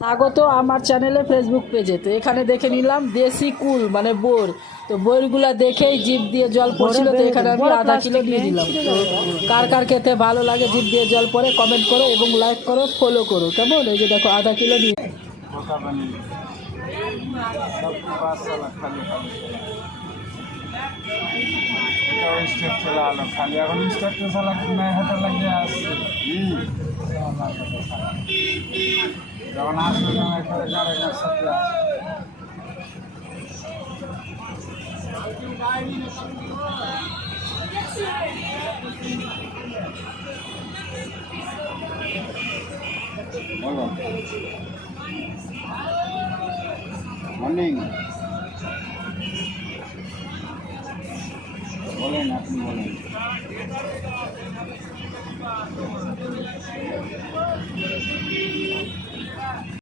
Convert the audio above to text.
স্বাগত আমার চ্যানেলে ফেসবুক পেজে। তো এখানে দেখে নিলাম দেশি কুল মানে বোর। তো বোরগুলা দেখেই জিভ দিয়ে জল পড়ছিল, তো এখানে আমি আধা কিলো দিয়ে দিলাম। তো কার কার খেতে ভালো লাগে জিভ দিয়ে জল পড়ে কমেন্ট করো এবং লাইক করো, ফলো করো। কেমন? এই যে দেখো আধা কিলো নিয়ে स्टेप चला लो खाली এখন স্টেপ তো সালা নয় হাতে লাগিয়ে আসছে যখন আসবে না করে কারের সাথে বলো মর্নিং বলেন আপনি বলেন